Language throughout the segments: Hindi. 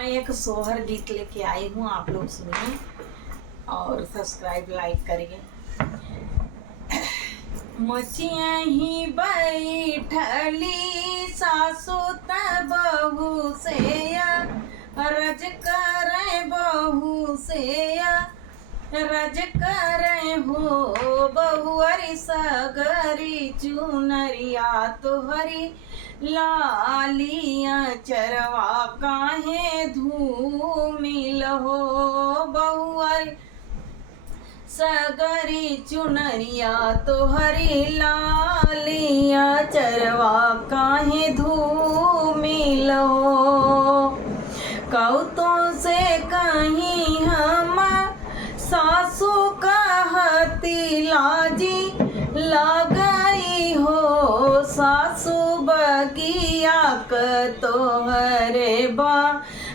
मैं एक सोहर गीत लेके आई हूँ, आप लोग सुनिए और सब्सक्राइब लाइक करिए। मचिया ही बैठली सासु त बहू से रज करे बहू से रज करे हो बहुअरी सगरी चुनरिया तोहरी लालिया चरवा काहे धूमिल हो बहुअरी सगरी चुनरिया तोहरी लालिया चरवा काहे धूमिल हो। कौतों से कहीं हम सासू कहती लाजी लगाई हो सासू बगिया क तोहरे बा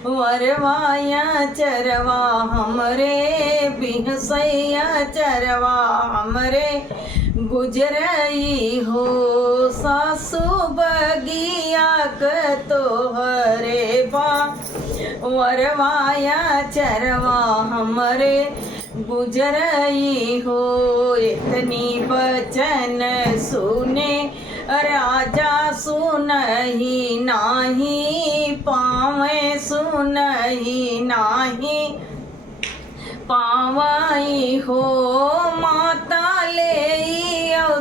वरवाया चरवा हमरे बिहसैया चरवा हमरे गुजरई हो सासू बगिया क तोहरे बा वरवाया चरवा हमरे गुजरई हो। इतनी बचन सुने राजा सुनहि नाही पावे सुनहि नाही पावई हो। माता ले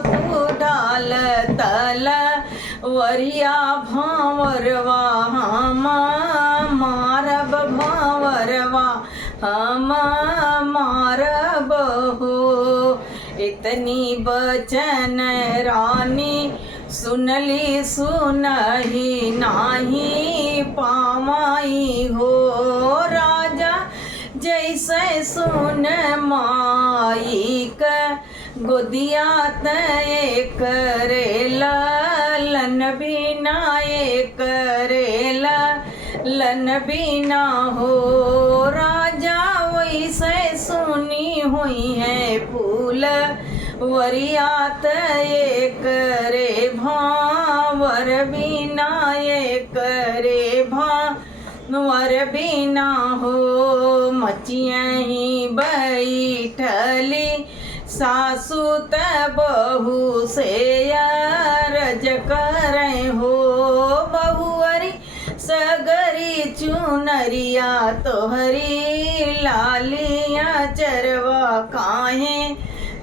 तू डाल तल वरिया भावरवा हम मारब भावरवा हम मारब हो। इतनी बचन रानी सुनली सुनहि नाही पामाई हो। राजा जैसे सुन माई का गोदिया तय करेला लन बिना करेला लन बिना हो। राजा वैसे सुनी हुई है फूल वरियात करे भावर बिना करे भावर बिना हो। मचिया ही बैठली सासू त बहू से रज करे हो बहुअरी सगरी चुनरिया तोहरी लालिया चरवा काहे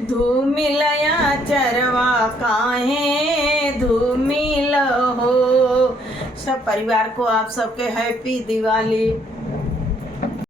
धूमिलया चरवा काहे धूमिल हो। सब परिवार को आप सबके हैप्पी दिवाली।